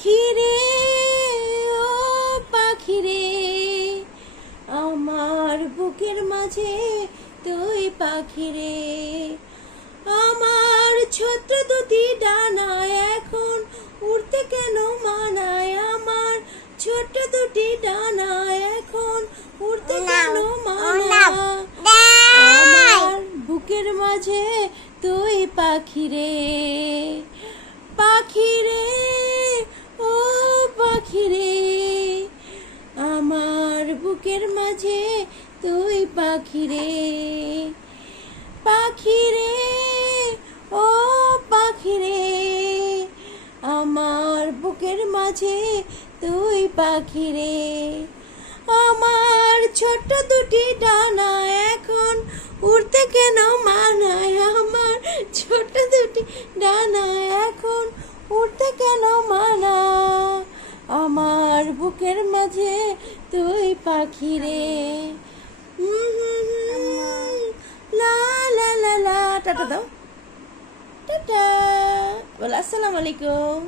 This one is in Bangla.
পাখি রে ও পাখি রে, আমার বুকের মাঝে তুই পাখি রে। আমার ছোট্ট দুটি ডানা এখন উড়তে কেন মানায়, আমার ছোট্ট দুটি ডানা এখন উড়তে কেন মানায়। আমার বুকের মাঝে তুই পাখি রে, পাখি রে ও পাখি রে, আমার বুকের মাঝে তুই পাখি রে। পাখি রে ও পাখি রে, আমার বুকের মাঝে তুই পাখি রে। আমার ছোট্ট দুটি ডানা এখন উড়তে কেন মানায়, আমার ছোট্ট দুটি ডানা এখন উড়তে কেন মানায়। আমার বুকের মাঝে তুই পাখি রে। লা লা লা লা, টাটা দাও, টাটা বলো, আসসালামু আলাইকুম।